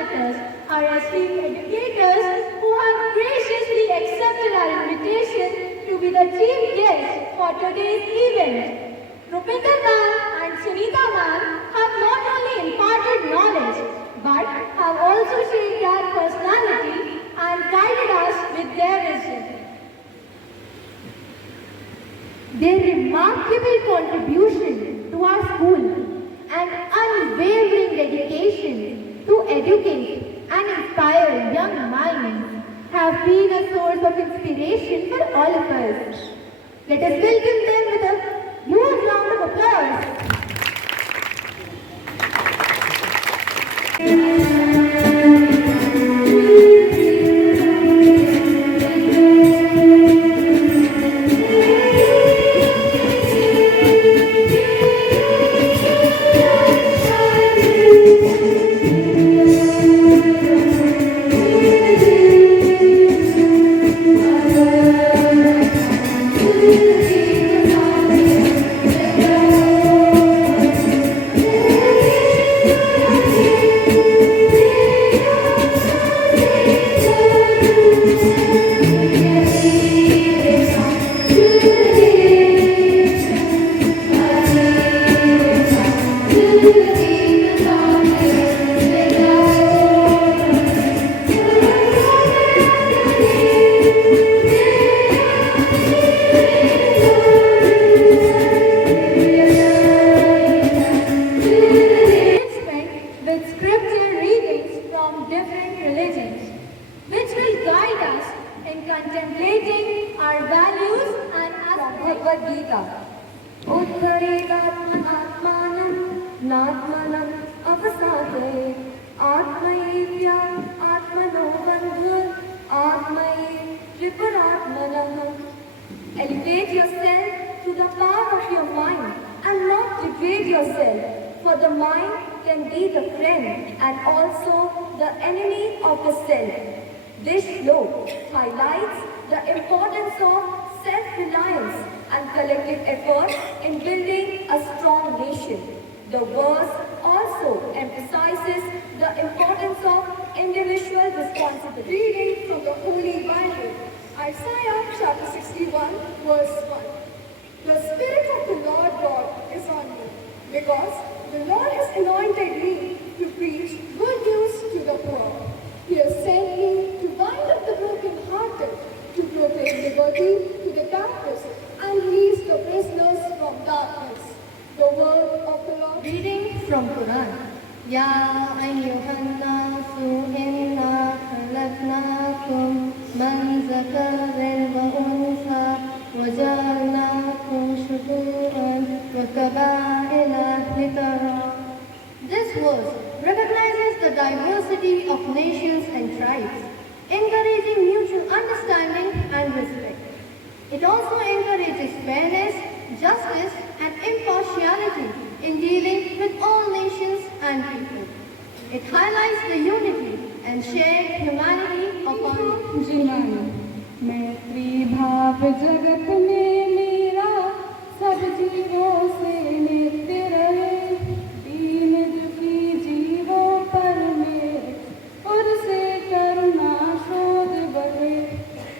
with us, our esteemed educators who have graciously accepted our invitation to be the chief guests for today's event. Rupinder ma'am and Sunita ma'am have not only imparted knowledge but have also shaped our personality and guided us with their wisdom. Their remarkable contribution to our school and unwavering dedication to educate and inspire young minds have been a source of inspiration for all of us. Let us welcome them with a huge round of applause. Elevate yourself to the power of your mind and not degrade yourself, for the mind can be the friend and also the enemy of the self. This law highlights the importance of self-reliance and collective effort in building a strong nation. The verse also emphasizes the importance of individual responsibility. Reading from the Holy Bible, Isaiah chapter 61, verse 1. The Spirit of the Lord God is on me, because the Lord has anointed me to preach good news to the poor. He has sent me to bind up the brokenhearted, to proclaim liberty to the captives, and release the prisoners from darkness. The word of the Lord. Reading from Quran. Ya ayyuhannasu inna khalaqnakum من ذكر وأنثى وجعلناكم شعوبا وقبائل لتعارفوا. This verse recognizes the diversity of nations and tribes, encouraging mutual understanding and respect. It also encourages fairness, justice, and impartiality in dealing with all nations and people. It highlights the unity and shared humanity upon जिनानी मैत्री भाव जगत में मेरा सब जीवों से नित्य रहे दीन दुखी जीवों पर मेरे और से करुणा शोध बहे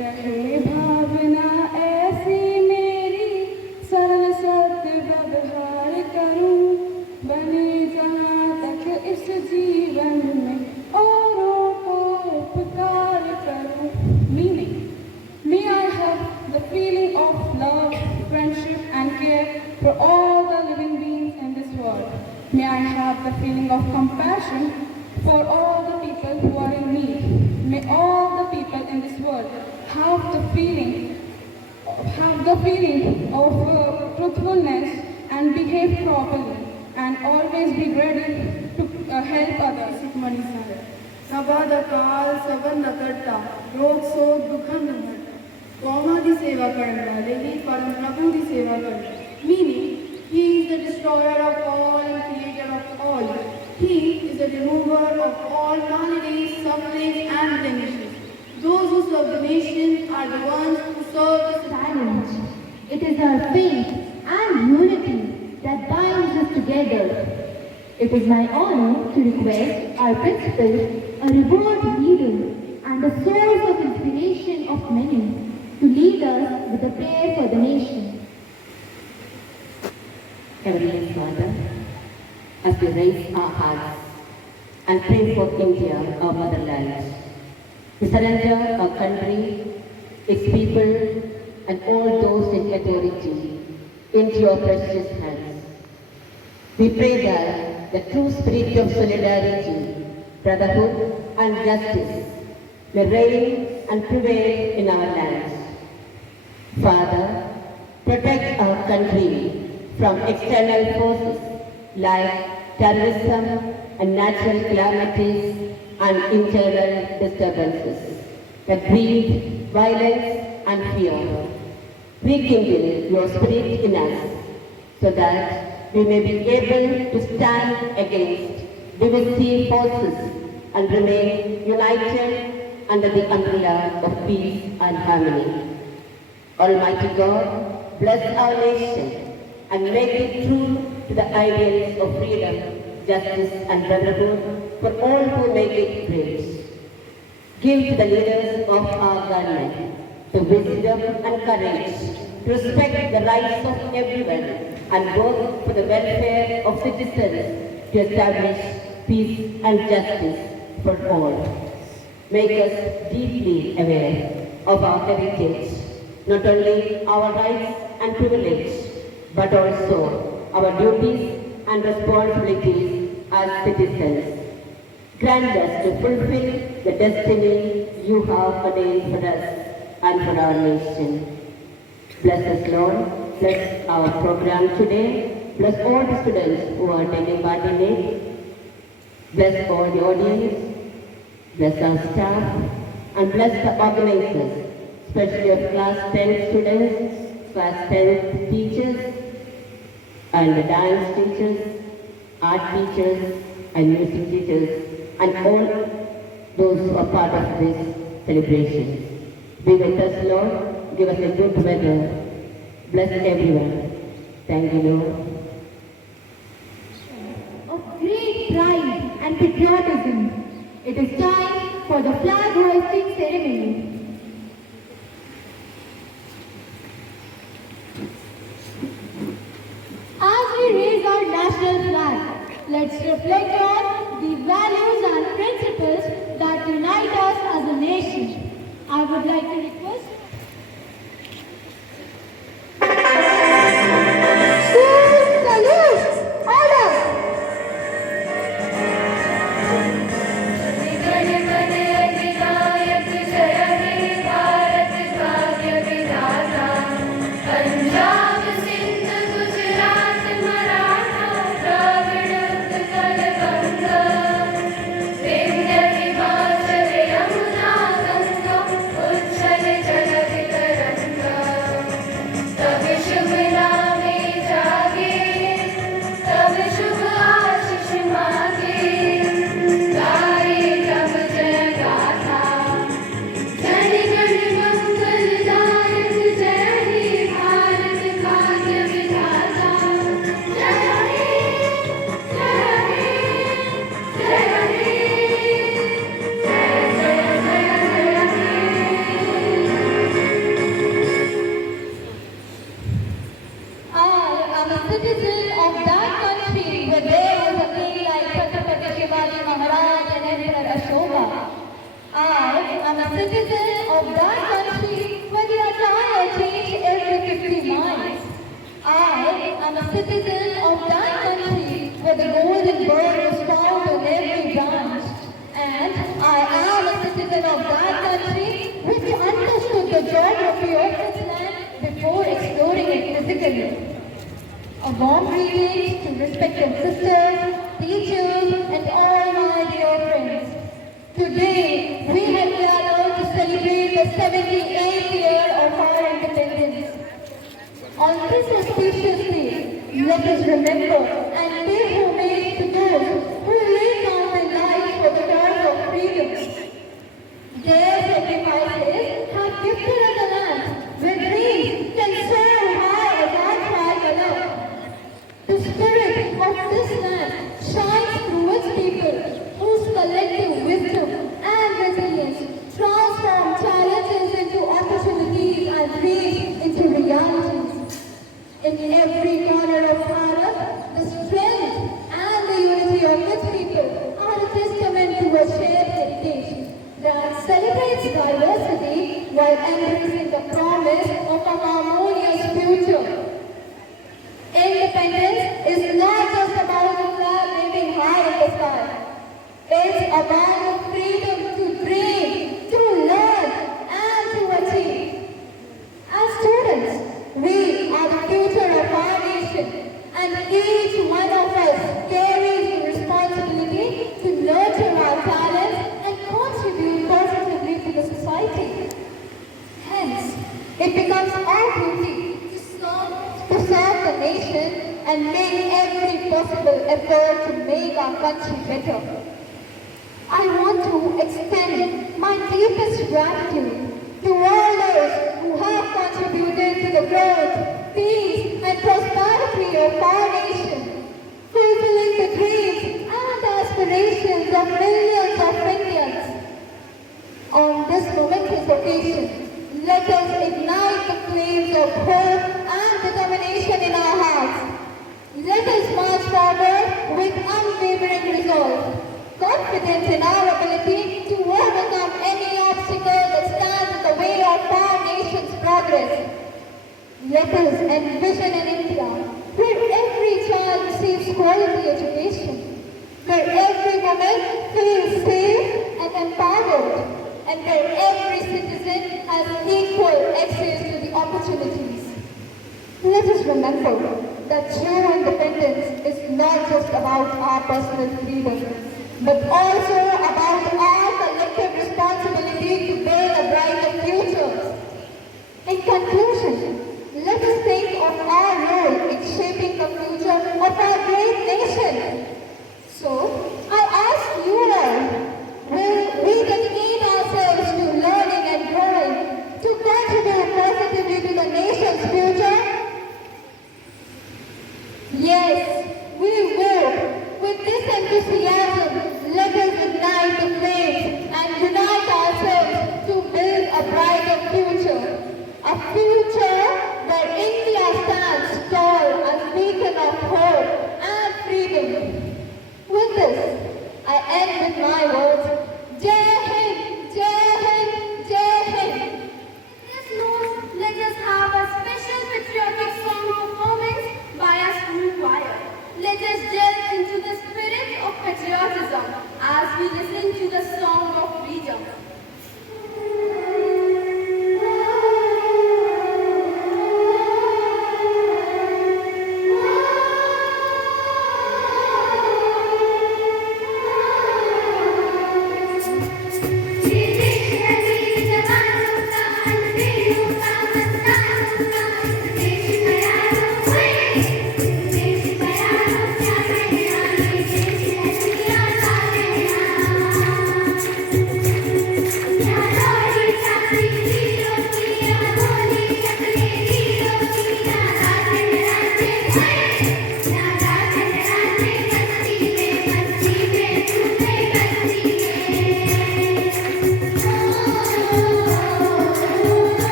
रहे भावना ऐसी मेरी सरल सत्य व्यवहार करूं बने जहाँ तक इस जीवन में औरों को उपकार करूं. Meaning, may I have the feeling of love, friendship and care for all the living beings in this world. May I have the feeling of compassion for all the people who are in need. May all the people in this world have the feeling of truthfulness and behave properly and always be ready to help others. सबाद काल सबंध करता रोग शोक दुखन हरता comma दी सेवा करने वाले ही परम प्रभु दी सेवा करता. Meaning, he is the destroyer of all and creator of all. He is the remover of all maladies, sufferings and blemishes. Those who serve the nation are the ones who serve the silence. It is our faith and unity that binds us together. It is my honor to request our principal, a revered leader and a source of inspiration of many, to lead us with a prayer for the nation. Heavenly Father, as we raise our hearts and pray for India, our motherland, we surrender our country, its people, and all those in authority into your precious hands. We pray that the true spirit of solidarity, brotherhood, and justice may reign and prevail in our lands. Father, protect our country from external forces like terrorism and natural calamities and internal disturbances that breed violence and fear. Rekindle your spirit in us so that we may be able to stand against divisive forces and remain united under the umbrella of peace and harmony. Almighty God, bless our nation and make it true to the ideals of freedom, justice, and brotherhood for all who make it great. Give to the leaders of our government the wisdom and courage to respect the rights of everyone and work for the welfare of citizens to establish peace and justice for all. Make us deeply aware of our heritage, not only our rights and privileges, but also our duties and responsibilities as citizens. Grant us to fulfill the destiny you have ordained for us and for our nation. Bless us, Lord. Bless our program today. Bless all the students who are taking part in it. Bless all the audience. Bless our staff. And bless the organizers, especially of class 10 students, class 10 teachers, and the dance teachers, art teachers, and music teachers, and all those who are part of this celebration. Be with us, Lord. Give us a good weather. Bless everyone. Thank you, Lord. Of great pride and patriotism, it is time for the flag hoisting ceremony. As we raise our national flag, let's reflect on the values and principles that unite us as a nation. I would like to request a warm greeting to respected sisters, teachers, and all my dear friends. Today, we have gathered to celebrate the 78th year of our independence. On this auspicious day, let us remember and pay homage to those who laid down their lives for the cause of freedom. Their sacrifices have gifted us a land where dreams can soar high as our flag above. The spirit of this land shines its diversity while embracing the promise of a harmonious future. Independence is not just about the flag waving high in the sky. It's about the freedom to dream, to learn, and to achieve. As students, we are the future of our nation, and each one of us carries the responsibility to nurture our talents and contribute positively to the society. Hence, it becomes our duty to serve the nation and make every possible effort to make our country better. I want to extend my deepest gratitude to all those who have contributed to the growth, peace, and prosperity of our nation, fulfilling the dreams and aspirations of millions of Indians. On this momentous occasion, let us ignite the flames of hope and determination in our hearts. Let us march forward with unwavering resolve, confident in our ability to overcome any obstacle that stands in the way of our nation's progress. Let us envision an India where every child receives quality education, where every woman feels safe and empowered, and where every citizen has equal access to the opportunities. Let us remember that true independence is not just about our personal freedom, but also about our collective responsibility to build a brighter future. In conclusion, let us think of our role in shaping the future of our great nation. So, I ask you all, will we dedicate ourselves to learning and growing to contribute positively to the nation's future? Yes, we will. With this enthusiasm, let us ignite the flames and unite ourselves to build a brighter future. A future where India stands tall as beacon of hope and freedom. With this, I end with my words. Jai Hind, Jai Hind, Jai Hind. This note, let us have a special patriotic song performance by our school choir. Let us delve into the spirit of patriotism as we listen to the song of freedom.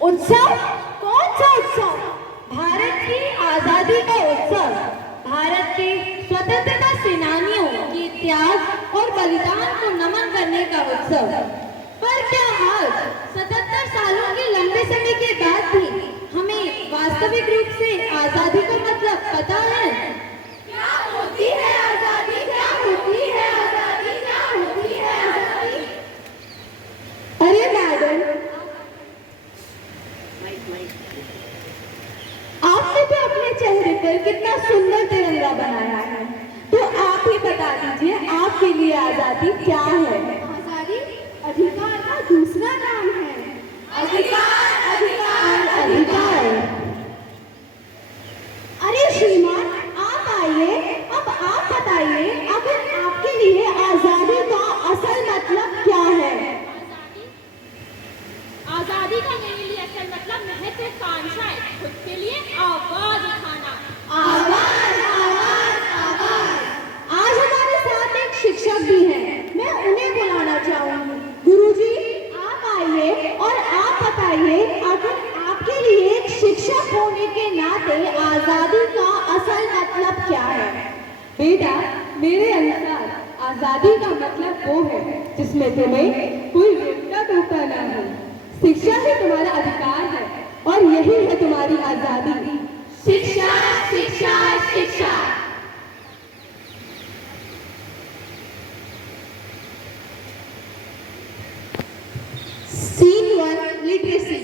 उत्सव? कौन सा उत्सव? भारत की आजादी का उत्सव, भारत के स्वतंत्रता सेनानियों के त्याग और बलिदान को नमन करने का उत्सव। पर क्या आज 77 सालों के लंबे समय के बाद भी हमें वास्तविक रूप से आजादी का मतलब पता है? क्या होती है आजादी? क्या होती है आजादी? क्या होती है आजादी? अरे मैडम, आपने तो अपने चेहरे पर कितना सुंदर तिरंगा बनाया है, तो आप ही बता दीजिए आपके लिए आजादी क्या है? आजादी अधिकार का दूसरा नाम है। अधिकार, अधिकार, अधिकार। अरे श्रीमान, आप आइए, अब आप बताइए आखिर आपके लिए आजादी का असल मतलब क्या है? आजादी का मेरे लिए असल मतलब महत्वाकांक्षा है, खुद के लिए आवाज उठाना। आवाज, आवाज, आवाज। आज हमारे साथ एक शिक्षक भी हैं, मैं उन्हें बुलाना चाहूंगी। गुरुजी, आप आइए और आप बताइए आखिर आपके लिए एक शिक्षक होने के नाते आजादी का असल मतलब क्या है? बेटा, मेरे अनुसार आजादी का मतलब वो है जिसमें तुम्हें कोई रोकता टोकता ना हो। शिक्षा ही तुम्हारा अधिकार है और यही है तुम्हारी आजादी। शिक्षा, शिक्षा, शिक्षा। Scene 1, literacy.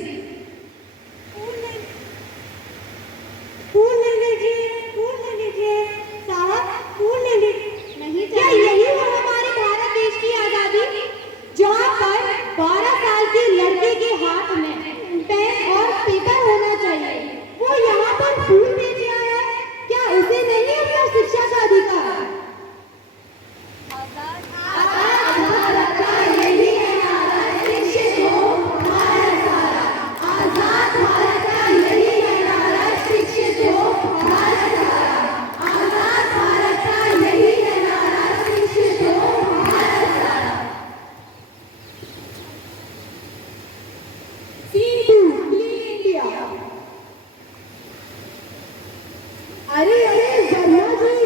फूल ले लीजिए, फूल ले लीजिए साहब, फूल ले लीजिए। नहीं, क्या यही है हमारे भारत देश की आजादी, जहाँ पर 12 साल के लड़के के हाथ में पेन और पेपर होना चाहिए, वो यहाँ पर फूल बेच रहा है? क्या उसे नहीं है अपना शिक्षा का अधिकार? अरे अरे वर्मा जी,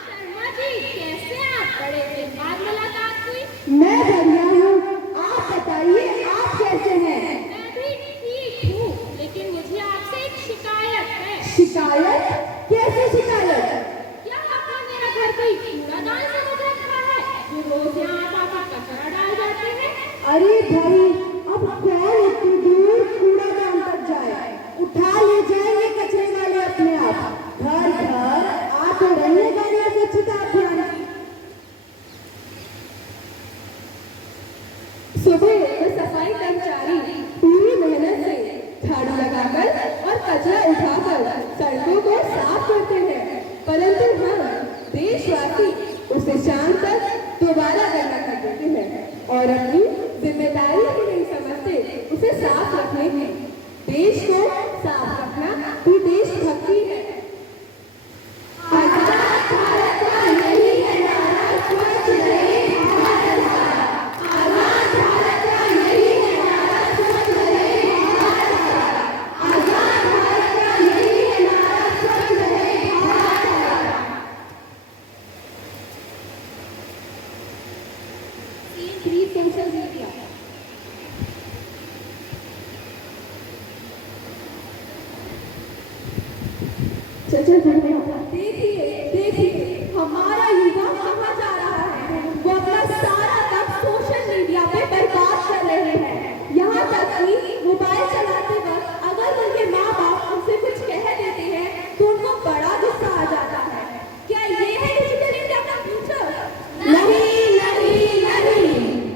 शर्मा जी, कैसे आप? बड़े दिन बाद मुलाकात हुई। मैं बढ़िया हूँ, आप बताइए आप कैसे हैं? मैं भी ठीक हूँ, लेकिन मुझे आपसे एक शिकायत है। शिकायत? कैसी शिकायत? क्या आपने मेरा घर कोई कूड़ादान समझ रखा है जो रोज यहाँ पापा कचरा डाल जाते हैं? अरे भाई, अब कौन इतनी दूर कूड़ादान तक जाए? उठा ले जाएंगे कचरे वाले अपने आप। घर घर आ तो रही है गाड़ियां स्वच्छता अभियान की। सुबह तो सफाई कर्मचारी पूरी मेहनत से झाड़ू लगाकर और कचरा उठाकर सड़कों को साफ करते हैं, परंतु हम देशवासी उसे शाम तक दोबारा गंदा कर देते हैं और अपनी जिम्मेदारी भी नहीं समझते उसे साफ रखने की। देश को साफ रखना भी देशभक्ति है। आजाद भारत का यही है नारा, स्वच्छ रहे भारत हमारा। आजाद भारत का यही है नारा, स्वच्छ रहे भारत हमारा। आजाद भारत का यही है नारा, स्वच्छ रहे भारत हमारा। Scene 3, social media. देखिए देखिए, हमारा युवा कहाँ जा रहा है? वो अपना सारा वक्त सोशल मीडिया पे बर्बाद कर रहे हैं। यहाँ तक कि मोबाइल चलाते वक्त अगर उनके माँ बाप उनसे कुछ कह देते हैं तो उनको बड़ा गुस्सा आ जाता है। क्या ये है डिजिटल इंडिया का फ्यूचर? नहीं नहीं नहीं।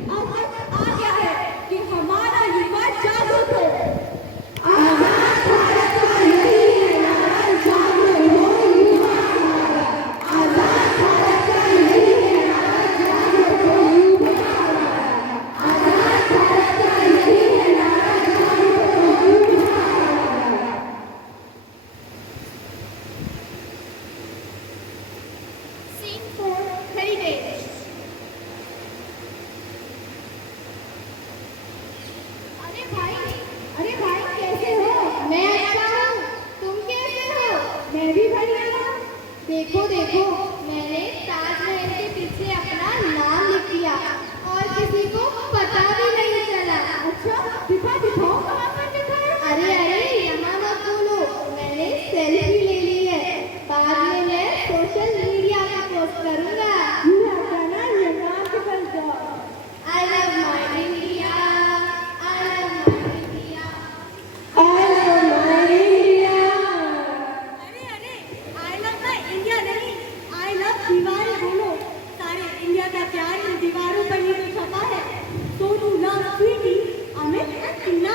अब वक्त आ गया है कि हमारा युवा जागरूक हो। आजाद भारत का यही है नारा, जागरूक हो युवा। मैं अच्छा हूँ। तुम कैसे हो? मैं भी बढ़िया हूँ। देखो देखो, मैंने ताजमहल के पीछे अपना नाम लिख दिया और किसी को पता भी नहीं चला। अच्छा, दिखाओ कहाँ पर लिखा है? अरे यहाँ मत बोलो, मैंने सेल्फी ले ली है। बाद में मैं सोशल मीडिया पे पोस्ट करूँगा। I love my India. I love my India. I love my India. अरे आई लव माय इंडिया नहीं, आई लव दीवारें बोलो। सारे इंडिया का प्यार इन दीवारों पर ही तो छपा है। सोनू लव स्वीटी, अमित एंड टीना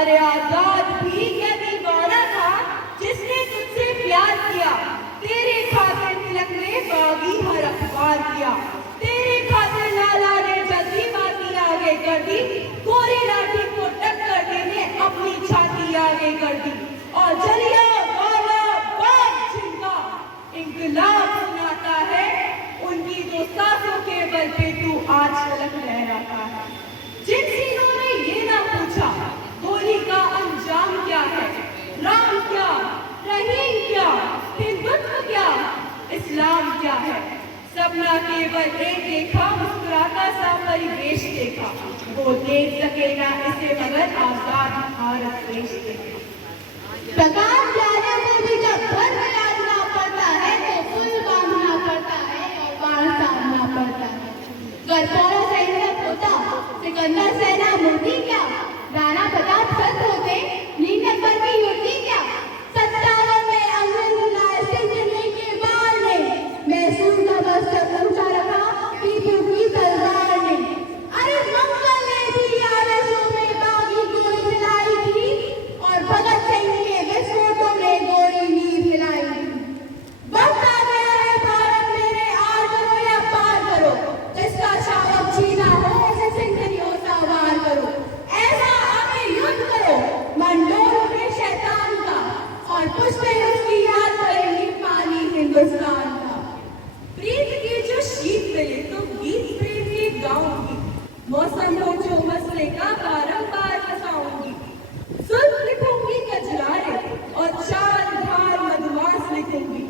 अरे आजाद भी क्या दीवाना था जिसने तुझसे प्यार किया। तेरे खातिर तिलक ने बागी हर अखबार किया। तेरे खातिर लाला ने जल्दी बाती आगे कर दी। गोरी लाठी को टक्कर देने अपनी छाती आगे कर दी। और जलिया वाला बाग जिनका इंकलाब सुनाता है, उनकी दो सांसों के बल पे तू आज तलक लहराता है। जिन सीनों ने ये ना पूछा गोली का अंजाम क्या है, राम क्या, रहीम क्या, हिंदुत्व क्या, इस्लाम क्या है, सपना केवल एक देखा, मुस्कुराता सा परिवेश देखा। वो देख सके ना इसे मगर आजाद भारत देश देखा। प्रकाश जाने में भी जब घर में आना पड़ता है तो फूल बांधना पड़ता है और बाण साधना पड़ता है। गढ़पौरा सैनिक होता सिकंदर सेना मूर्ति क्या, राणा प्रताप सत होते नींद अकबर की युवती क्या। 57 में अंग्रेज लाए सिंह के बाल ने, मैसूर का बस्तर ऊंचा रखा टीपू की तलवार ने। अरे मंगल ने भी आवेशों में बागी गोली चलाई थी और भगत सिंह के विस्फोटों ने गोली नींद हिलाई थी। बढ़ता गया है भारत मेरे, आर करो या पार करो, जिसका शावक छीना हो उसे सिंधनियों सा वार करो। ऐसा आके युद्ध करो मंडोर उठे शैतान का, और पुष्पे उसकी याद करेंगी पानी हिंदुस्तान का। प्रीत की जो शीत मिले तो गीत प्रेम के गाऊंगी, मौसम हो जो मसले का बारंबार हंसाऊंगी। सुल्फ लिखूंगी कजरारे और चार धार मधुमास लिखूंगी।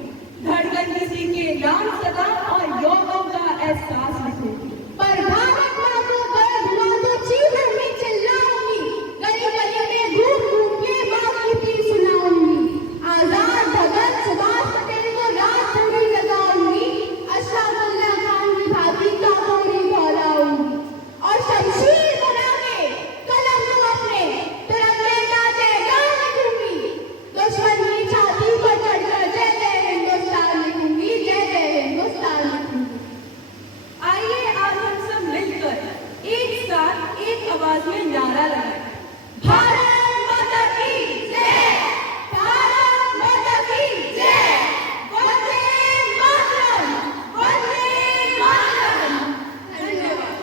धड़कन किसी के नाम सदा और यौवन का एहसास लिखूंगी। पर भारत माँ को गर्द हुआ तो चीखकर मैं चिल्लाऊंगी, गली गली में घूम घूम के माँ की पीर सुनाऊंगी। आजाद भगत सुभाष पटेल को रात पूरी लगाऊंगी, अशरफ उल्लाह खान की भांति काकोरी फैलाऊंगी। और शमशीर बना के कलम को अपने तिरंगे का जयगान लिखूंगी। दुश्मन की छाती पर चढ़कर जय जय हिंदुस्तान लिखूंगी, जय जय हिंदुस्तान लिखूंगी। आइए आज हम सब मिलकर एक साथ एक आवाज में नारा लगाएं, भारत माता की जय, भारत माता की जय, वंदे मातरम, वंदे मातरम। धन्यवाद।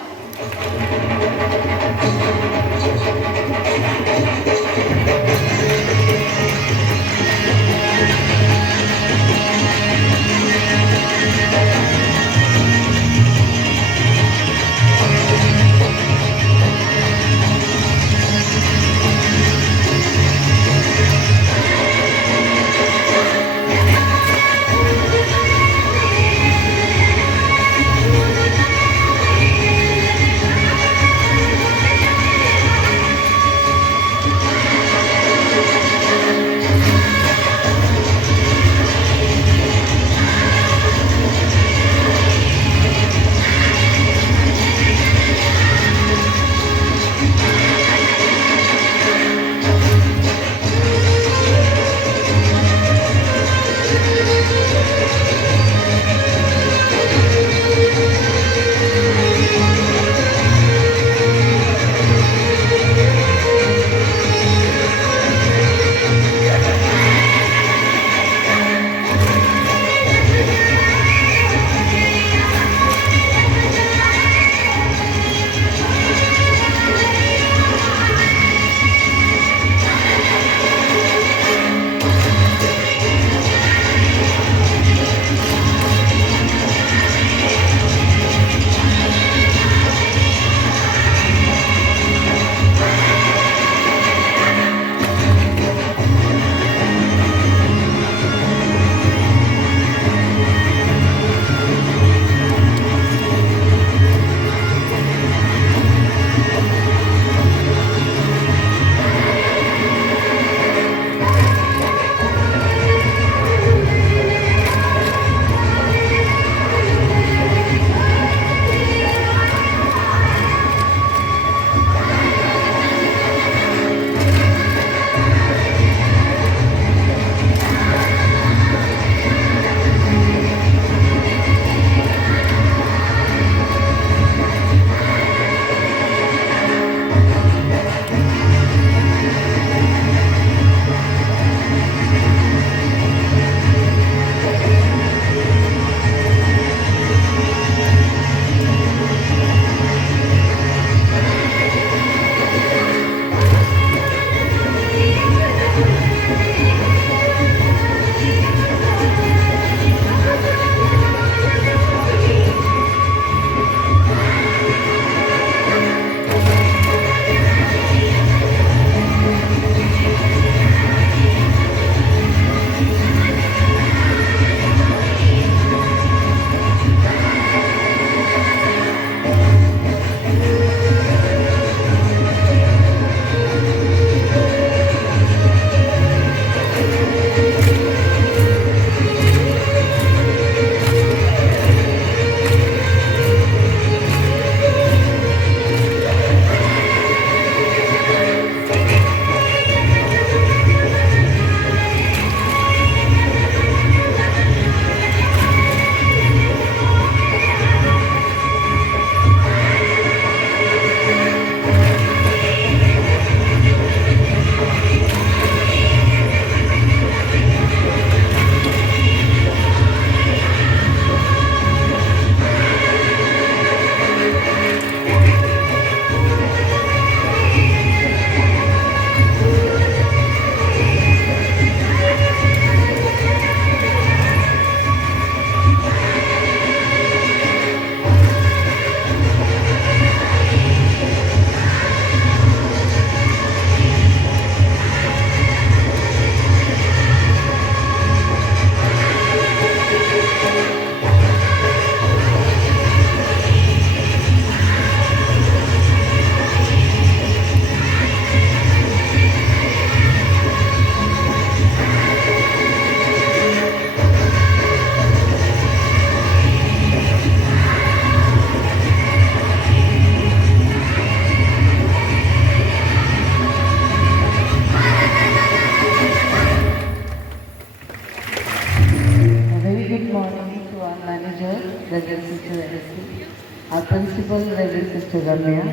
Reverend Sister Edison, our Principal, Reverend Sister Ramya,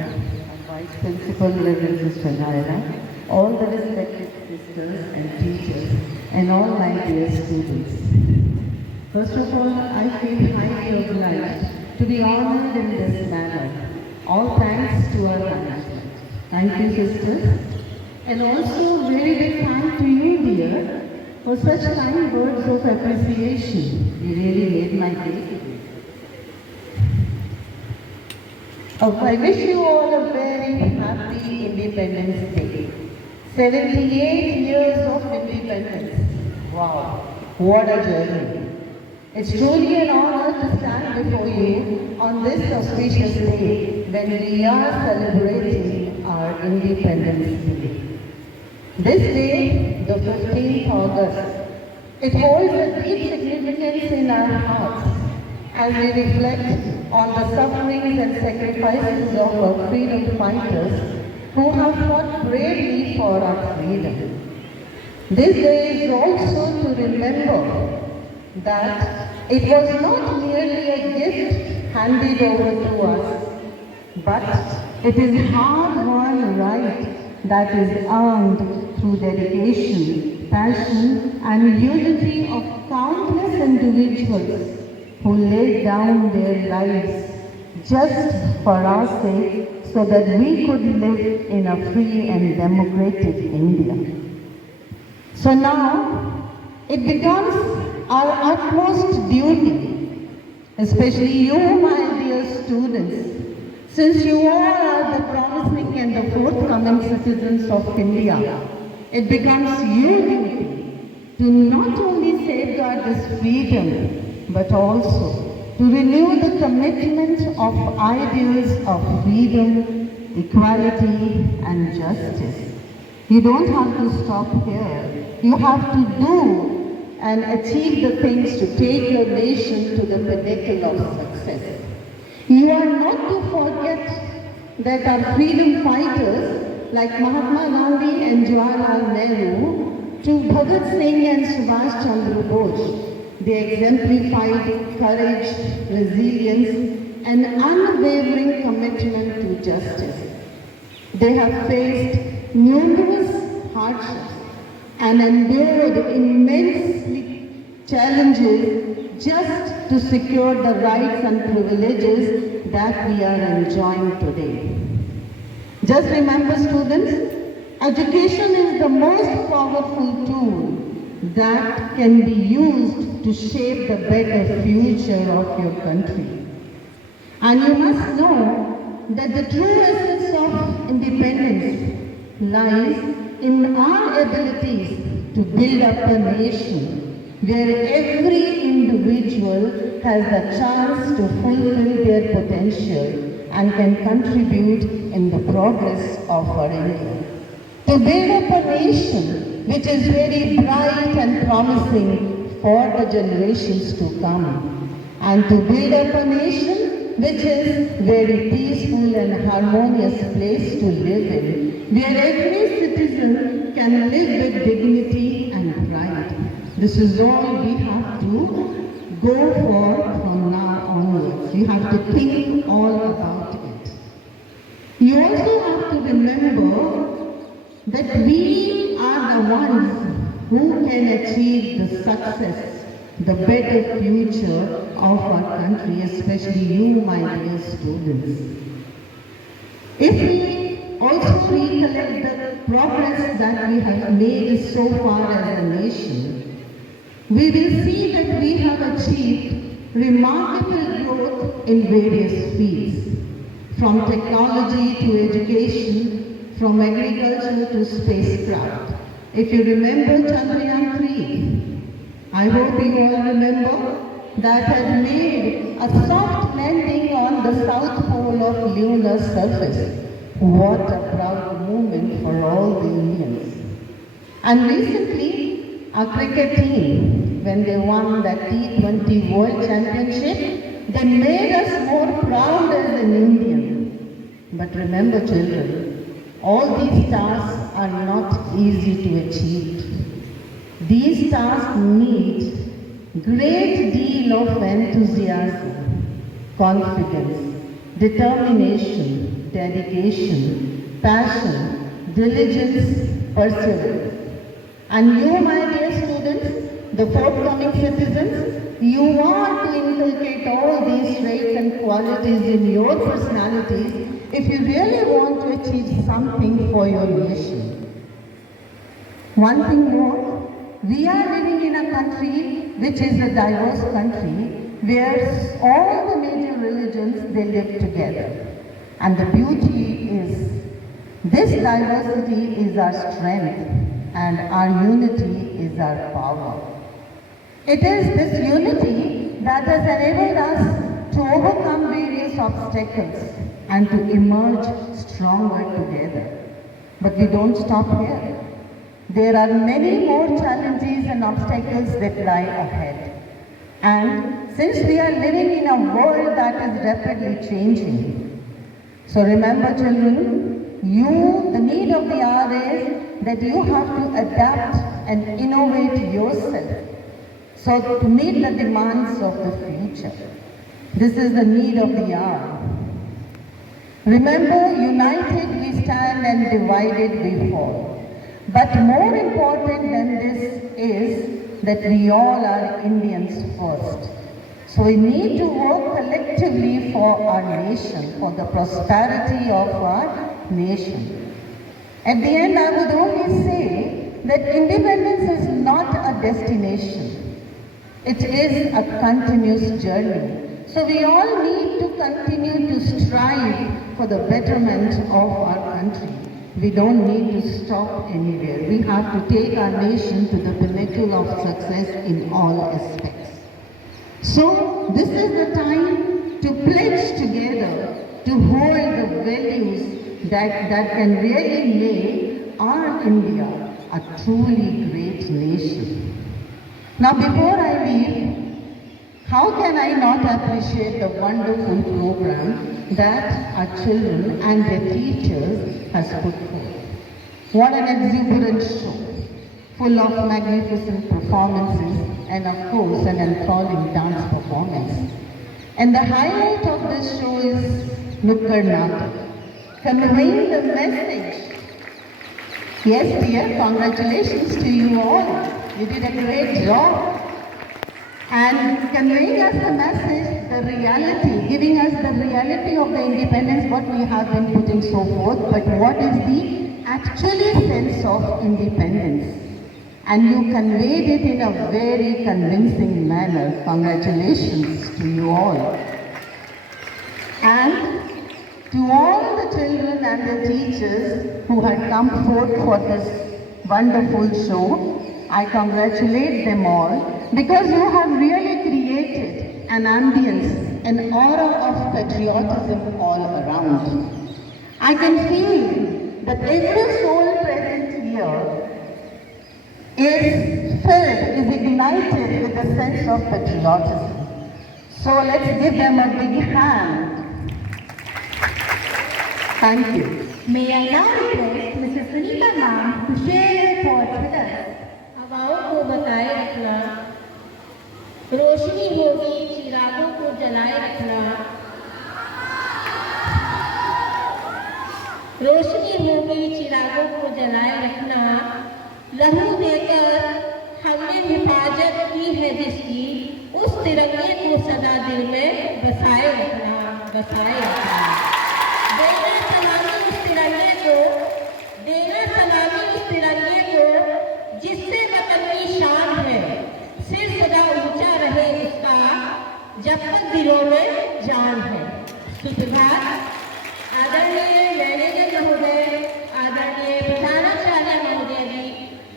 our Vice Principal, Reverend Sister Naira, all the respected sisters and teachers, and all my dear students. First of all, I feel highly obliged to be honored in this manner. All thanks to our management. Thank you, sisters. And also very big thank to you, dear, for such kind words of appreciation. You really made my day today. I wish you all a very happy Independence Day. 78 years of independence. Wow, what a journey. It's truly an honor to stand before you on this auspicious day when we are celebrating our Independence Day. This day, the 15th August, it holds a deep significance in our hearts as we reflect on the sufferings and sacrifices of our freedom fighters who have fought bravely for our freedom. This day is also to remember that it was not merely a gift handed over to us, but it is hard-won right that is earned through dedication, passion, and unity of countless individuals who laid down their lives just for our sake so that we could live in a free and democratic India. So now, it becomes our utmost duty, especially you, my dear students, since you all are the promising and the forthcoming citizens of India, it becomes your duty to not only safeguard this freedom, but also to renew the commitment of ideals of freedom, equality, and justice. You don't have to stop here. You have to do and achieve the things to take your nation to the pinnacle of success. You are not to forget that our freedom fighters like Mahatma Gandhi and Jawaharlal Nehru, to Bhagat Singh and Subhash Chandra Bose, they exemplified courage, resilience, and unwavering commitment to justice. They have faced numerous hardships and endured immensely challenges just to secure the rights and privileges that we are enjoying today. Just remember, students, education is the most powerful tool that can be used to shape the better future of your country. And you must know that the true essence of independence lies in our abilities to build up a nation where every individual has the chance to fulfill their potential and can contribute in the progress of our India. To build up a nation which is very bright and promising for the generations to come, and to build up a nation which is very peaceful and harmonious place to live in, where every citizen can live with dignity and pride. This is all we have to go for from now onwards. You have to think all about it. You also have to remember that we are the ones who can achieve the success, the better future of our country, especially you, my dear students. If we also recollect the progress that we have made so far as a nation, we will see that we have achieved remarkable growth in various fields, from technology to education, from agriculture to spacecraft. If you remember Chandrayaan 3, I hope you all remember, that had made a soft landing on the south pole of lunar surface. What a proud moment for all the Indians. And recently, our cricket team, when they won that T20 World Championship, they made us more proud as an Indian. But remember, children, all these tasks are not easy to achieve. These tasks need great deal of enthusiasm, confidence, determination, dedication, passion, diligence, perseverance. And you, my dear students, the forthcoming citizens, you are to inculcate all these traits and qualities in your personalities if you really want to achieve something for your nation. One thing more, we are living in a country which is a diverse country where all the major religions, they live together. And the beauty is, this diversity is our strength and our unity is our power. It is this unity that has enabled us to overcome various obstacles and to emerge stronger together. But we don't stop here. There are many more challenges and obstacles that lie ahead. And since we are living in a world that is rapidly changing, so remember children, the need of the hour is that you have to adapt and innovate yourself so to meet the demands of the future. This is the need of the hour. Remember, united we stand and divided we fall. But more important than this is that we all are Indians first. So we need to work collectively for our nation, for the prosperity of our nation. At the end, I would only say that independence is not a destination. It is a continuous journey. So we all need to continue to strive for the betterment of our country. We don't need to stop anywhere. We have to take our nation to the pinnacle of success in all aspects. So this is the time to pledge together to hold the values that can really make our India a truly great nation. Now before I leave, how can I not appreciate the wonderful program that our children and their teachers has put forth? What an exuberant show, full of magnificent performances and of course an enthralling dance performance. And the highlight of this show is Nukkad Natak, conveying the message. Yes dear, congratulations to you all. You did a great job. And conveying us the message, the reality, giving us the reality of the independence, what we have been putting so forth, but what is the actually sense of independence. And you conveyed it in a very convincing manner. Congratulations to you all. And to all the children and the teachers who had come forth for this wonderful show, I congratulate them all because you have really created an ambience, an aura of patriotism all around. I can feel that every soul present here is filled, is ignited with a sense of patriotism. So let's give them a big hand. Thank you. May I now request Mrs. Sunita ma'am to share her thoughts with us. हवाओं को बताए रखना, रोशनी होगी चिरागों को जलाए रखना, रोशनी होगी चिरागों को जलाए रखना, लहू देकर हमने हिफाजत की है जिसकी, उस तिरंगे को सदा दिल में बसाए रखना, बसाए रखना। देना सलामी उस तिरंगे को, देना सलामी उस तिरंगे को जिससे वतन की शान है, सिर सदा ऊंचा रहे उसका, जब तक दिलों में जान है। सुप्रभात। आदरणीय मैनेजर महोदय, आदरणीय प्रधानाचार्य महोदय जी,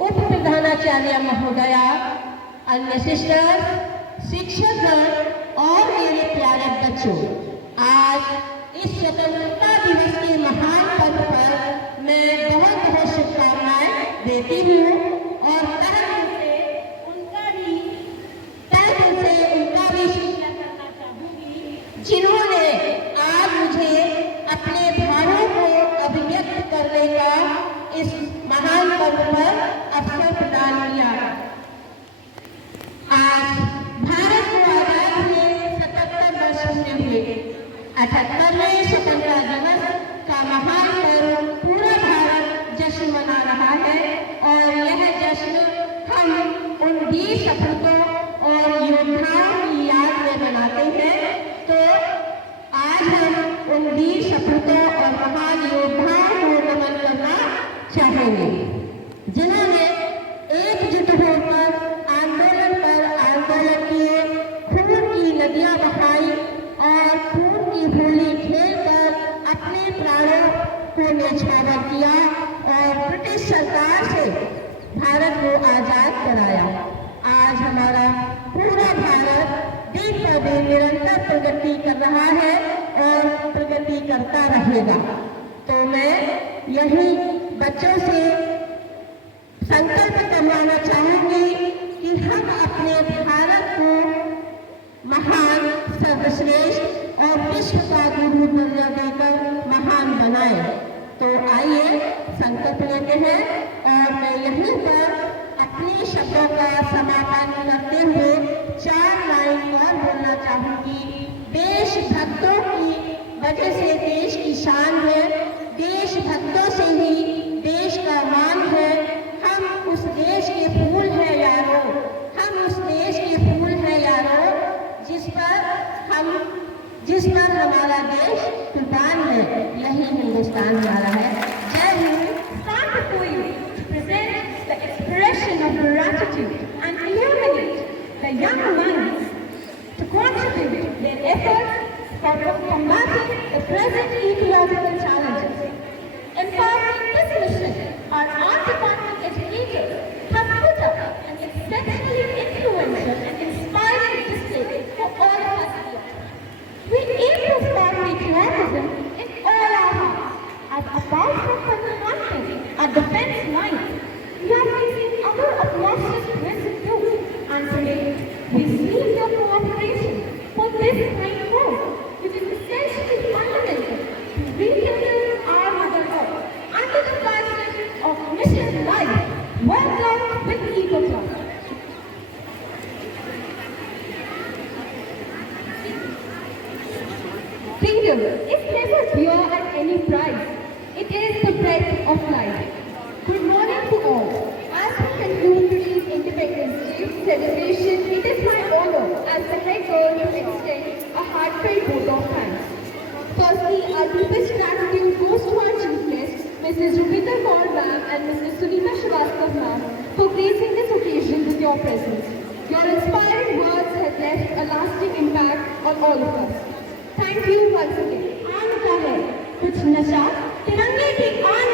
उप प्रधानाचार्य महोदया, अन्य सिस्टर्स, शिक्षकगण और मेरे प्यारे बच्चों, आज इस स्वतंत्रता दिवस के महान पर्व पर मैं बहुत बहुत शुभकामनाएं देती हूँ और उनका भी शुक्रिया करना चाहूँगी, जिन्होंने आज मुझे अपने भावों को अभिव्यक्त करने का इस महान पर्व पर अवसर प्रदान किया। आज भारत को आजाद हुए 77 वर्ष पूरे हुए। 78वें स्वतंत्रता दिवस का महान पर्व पूरा भारत जश्न मना रहा है और यह जश्न हम उन वीर सपूतों और योद्धाओं की याद में मनाते हैं। तो आज हम उन वीर सपूतों और महान योद्धाओं को नमन करना चाहेंगे जिन्होंने एकजुट होकर आंदोलन पर आंदोलन किए, खून की नदियां बहाई और खून की होली खेलकर अपने प्राणों को न्यौछावर किया और ब्रिटिश सरकार से भारत को आजाद कराया। आज हमारा पूरा भारत दिन पर दिन निरंतर प्रगति कर रहा है और प्रगति करता रहेगा। तो मैं यही बच्चों से संकल्प करवाना चाहूंगी कि हम अपने भारत को महान, सर्वश्रेष्ठ और विश्व का गुरु दर्जा देकर महान बनाए। तो आइए संकल्प लेते हैं और मैं यहीं पर अपने शब्दों का समापन करते हुए 4 लाइन और बोलना चाहूंगी। देशभक्तों की वजह से देश की शान है, देशभक्तों से ही देश का मान है। हम उस देश के फूल हैं यारों, हम उस देश के फूल हैं यारों, जिस पर हमारा देश कुर्बान है। यही हिंदुस्तान हमारा है। जय Hind. Stand before you to present the expression of gratitude and illuminate the young minds to contribute their efforts for combating the present ecological challenges. In furthering this mission, our art department educators have put up an exceptionally influential and inspiring display for all of us here. We aim to spark patriotism in all our hearts, as apart from confronting our defense lines, we are facing other obnoxious threats too. And today, we seek your cooperation for this kind work, which is essentially fundamental to rekindle our mother earth under the flagship of Mission Life, Work Life with Eco Club. Freedom is never pure at any price. It is the breath of life. Good morning to all. As we conclude today's Independence Day celebration, it is my honor as the head girl to extend a heartfelt vote of thanks. Firstly, our deepest gratitude goes to our chief guests, Mrs. Rupita Kaur ma'am and Mrs. Sunita Srivastava ma'am, for gracing this occasion with your presence. Your inspiring words have left a lasting impact on all of us. Thank you once again. आन का है कुछ नशा तिरंगे की आन